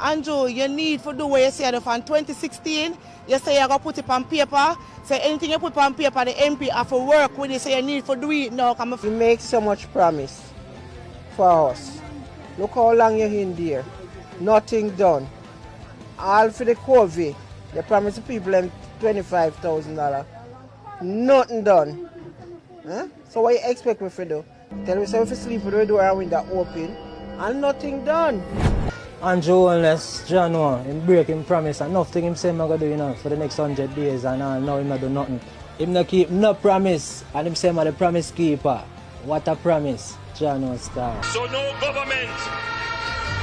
Andrew, you need to do what you say from 2016. You say you're going to put it on paper. Say anything you put on paper, the MP have to work with it. So you need to do it now. You make so much promise for us. Look how long you're in there. Nothing done. All for the COVID. They promise the people them $25,000. Nothing done. Huh? So what you expect me to do? Tell me so if you sleep with the door and window open and nothing done. Andrew Holness, John him break him promise and nothing him say I'm going to do for the next 100 days and all, now him not do nothing. Him not keep no promise and him say I'm the promise keeper. What a promise, John Star. So no government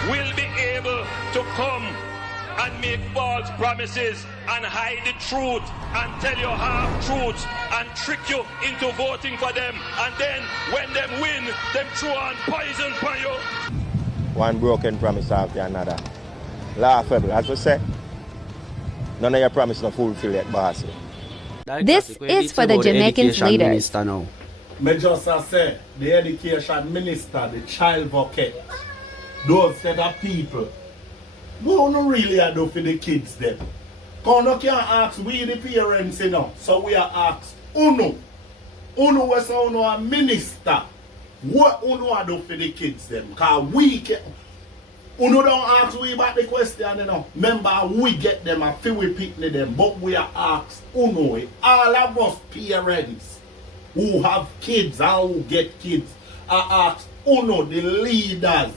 will be able to come and make false promises and hide the truth and tell you half-truths and trick you into voting for them, and then when them win, them throw on poison for you. One broken promise after another. Laughable, as we say. None of your promises are fulfilled yet, boss. This is for the Jamaicans leaders. Me just say, the education minister, the child advocate, those set of people, what do really do for the kids them? Because you can't ask we the parents, you know. So we are asked, Uno was a minister. What Uno do for the kids them? Because we can, Uno don't ask we about the question, you know. Remember, we get them and feel we pick them, but we are asked Uno, all of us parents who have kids and who get kids are asked Uno, the leaders,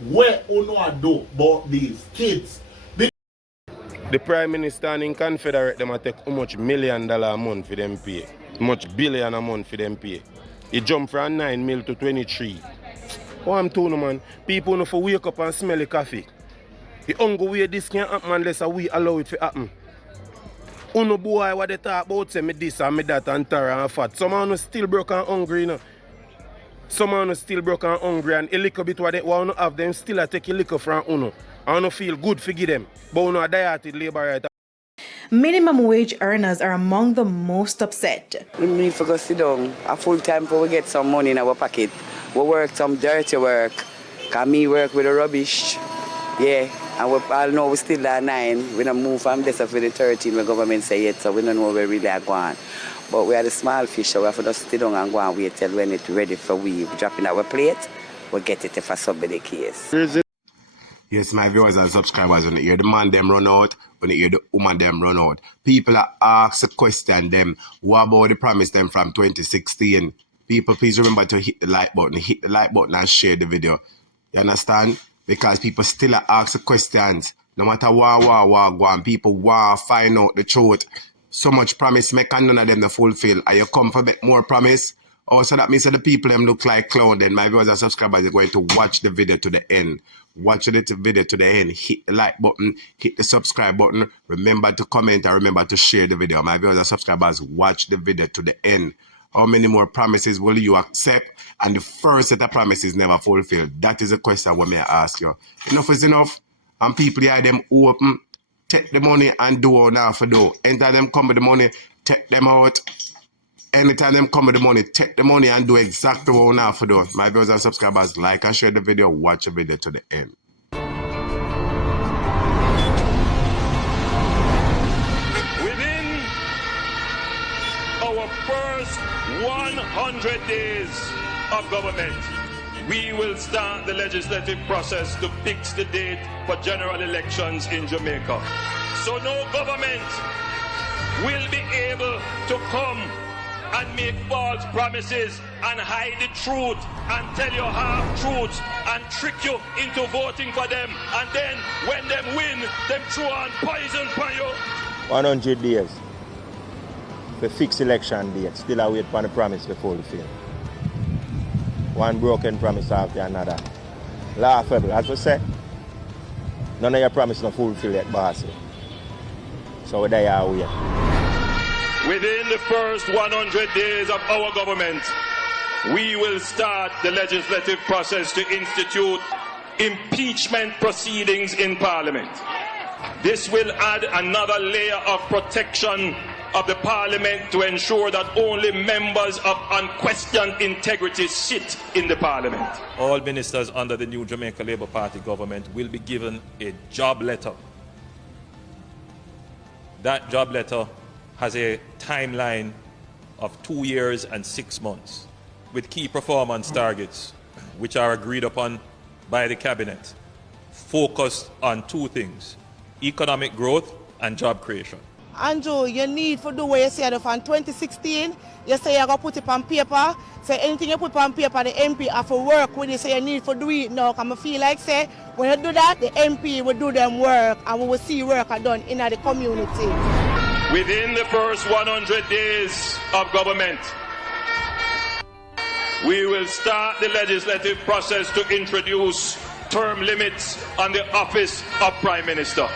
what Uno do about these kids. The Prime Minister and in Confederate them take how much $1 million a month for them pay. How much billion a month for them pay. It jumped from 9 mil to 23. Oh, I'm telling you, man, people know for wake up and smell the coffee. The only way this can happen unless we allow it to happen. Uno boy what they talk about say me this and me that and tara and fat. Some man still broke and hungry, you know. Some man still broke and hungry and a little bit what they want to have them still take a little from Uno. I don't feel good for give them. But Uno a dieted labor right. Minimum wage earners are among the most upset. We need to go sit down a full time for we get some money in our pocket. We work some dirty work. Cause me work with the rubbish. Yeah. And we all know we still at 9. We don't move from this up to the 13 the government say yet, so we don't know where we really are going. But we are the small fish, so we have to just sit down and go and wait till when it's ready for we drop in our plate, we get it if a somebody case. Yes, my viewers and subscribers, when you hear the man them run out, when you hear the woman them run out, people are asked a question them, what about the promise them from 2016? People, please remember to hit the like button and share the video. You understand? Because people still are asked questions. No matter what go on, people want to find out the truth. So much promise, make none of them to fulfill. Are you come for make more promise? Also, that means that the people them look like clown. Then my viewers and subscribers are going to watch the video to the end. Watch the video to the end. Hit the like button, hit the subscribe button. Remember to comment and remember to share the video. My viewers and subscribers, watch the video to the end. How many more promises will you accept? And the first set of promises never fulfilled. That is a question what may I ask you. Enough is enough. And people hear them open, take the money and do all now for do. Enter them come with the money, take them out. Anytime them come with the money, take the money and do exactly what now for do. My viewers and subscribers, like and share the video, watch the video to the end. Within our first 100 days of government, we will start the legislative process to fix the date for general elections in Jamaica. So no government will be able to come and make false promises and hide the truth and tell you half-truths and trick you into voting for them, and then when them win, them throw on poison for you. 100 days for fixed election date. Still I wait for the promise to fulfill. One broken promise after another. Laughable, as we say. None of your promises are fulfilled yet, boss. So there you are wait. Within the first 100 days of our government, we will start the legislative process to institute impeachment proceedings in Parliament. This will add another layer of protection of the Parliament to ensure that only members of unquestioned integrity sit in the Parliament. All ministers under the new Jamaica Labour Party government will be given a job letter. That job letter has a timeline of 2 years and 6 months with key performance targets which are agreed upon by the Cabinet, focused on two things: economic growth and job creation. Andrew, you need to do what you said from 2016. You say you're going to put it on paper. Say anything you put on paper, the MP have to work with it. So you need to do it now. Because I feel like say when you do that, the MP will do them work and we will see work done in the community. Within the first 100 days of government, we will start the legislative process to introduce term limits on the office of Prime Minister.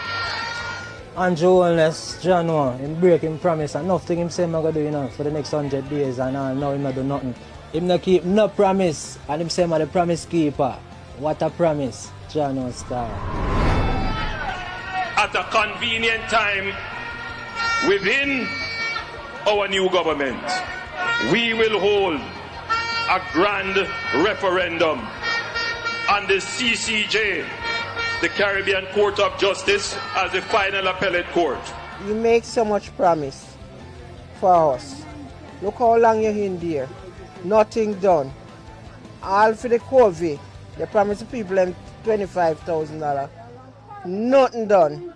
Andrew Holness, John, him break him promise and nothing him say I'm going to do for the next 100 days and now him not do nothing. Him not keep no promise and him say I'm the promise keeper. What a promise, John Star. At a convenient time within our new government, we will hold a grand referendum on the CCJ, the Caribbean Court of Justice, as the final appellate court. You make so much promise for us. Look how long you're in there. Nothing done. All for the COVID. They promise the people them $25,000. Nothing done.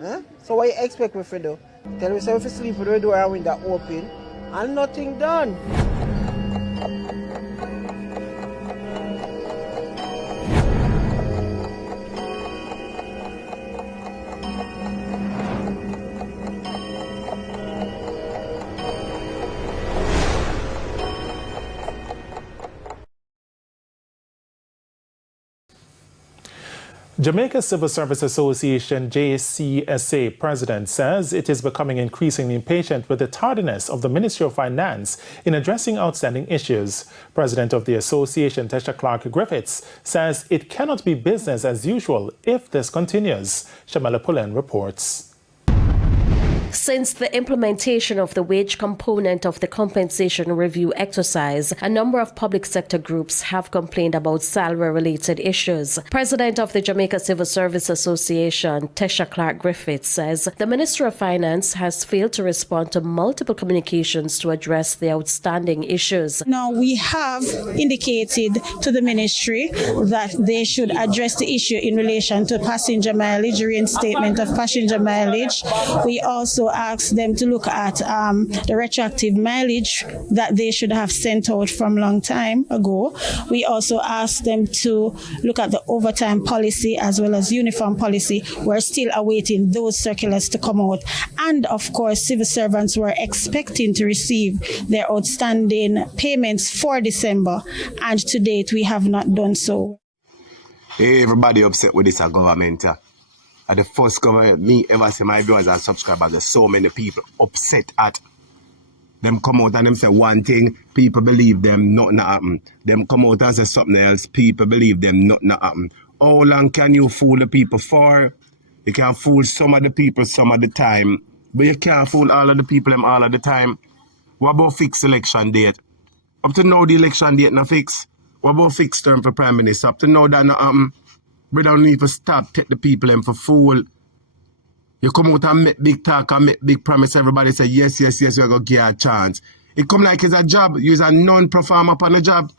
Huh? So what you expect me to do? Tell me so if you sleep with the door and window open and nothing done. Jamaica Civil Service Association JCSA president says it is becoming increasingly impatient with the tardiness of the Ministry of Finance in addressing outstanding issues. President of the association, Tesha Clark-Griffiths, says it cannot be business as usual if this continues. Shamala Pullen reports. Since the implementation of the wage component of the compensation review exercise, a number of public sector groups have complained about salary-related issues. President of the Jamaica Civil Service Association, Tesha Clark-Griffiths, says the Ministry of Finance has failed to respond to multiple communications to address the outstanding issues. Now, we have indicated to the ministry that they should address the issue in relation to passenger mileage, reinstatement of passenger mileage. We also asked them to look at the retroactive mileage that they should have sent out from a long time ago. We also asked them to look at the overtime policy as well as uniform policy. We're still awaiting those circulars to come out. And of course, civil servants were expecting to receive their outstanding payments for December. And to date, we have not done so. Hey, everybody upset with this government. At the first government, me ever say my viewers and subscribers, there's so many people upset at them come out and them say one thing, people believe them, nothing happen. Them come out and say something else, people believe them, nothing happen. How long can you fool the people for? You can fool some of the people some of the time, but you can't fool all of the people them all of the time. What about fixed election date? Up to now the election date not fixed. What about fixed term for Prime Minister? Up to now that not happen. We don't need to stop take the people them for fool. You come out and make big talk and make big promise. Everybody say yes, yes, yes, we're going to give a chance. It come like it's a job. You're a non-performer upon a job.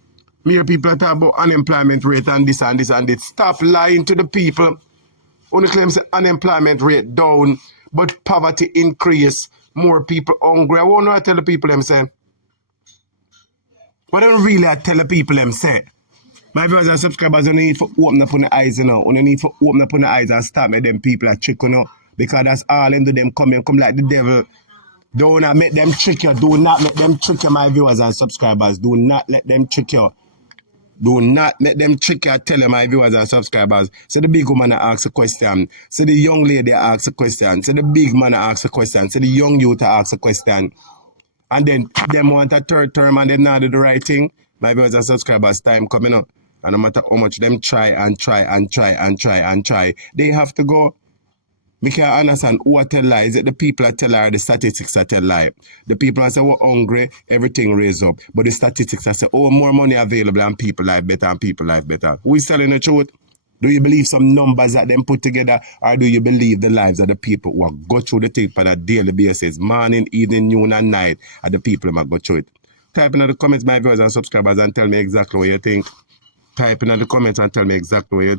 Mere people talk about unemployment rate and this and this and this. Stop lying to the people. Only claims the unemployment rate down, but poverty increase. More people hungry. I won't know what I tell the people them say. What don't really I tell the people them say? My viewers and subscribers, you need to open up on the eyes, you know. You need to open up on the eyes and stop make them people a trick, you know. Because that's all into them come like the devil. Do not make them trick you. Do not make them trick you, my viewers and subscribers. Do not let them trick you. Do not let them trick you. Tell them, my viewers and subscribers. So the big woman asks a question. So the young lady asks a question. So the big man asks a question. So the young youth asks a question. And then them want a third term and they not do the right thing. My viewers and subscribers, time coming up. And no matter how much them try and try and try and try and try, they have to go. Me can't understand who I tell lie. Is it the people that tell lie or the statistics that tell lie? The people that say we're hungry, everything raise up. But the statistics that say, oh, more money available and people life better and people life better. Who is telling the truth? Do you believe some numbers that them put together, or do you believe the lives of the people who go through the thing on a daily basis, morning, evening, noon, and night, and the people who go through it? Type in the comments, my viewers and subscribers, and tell me exactly what you think. Type in the comments and tell me exactly what you think.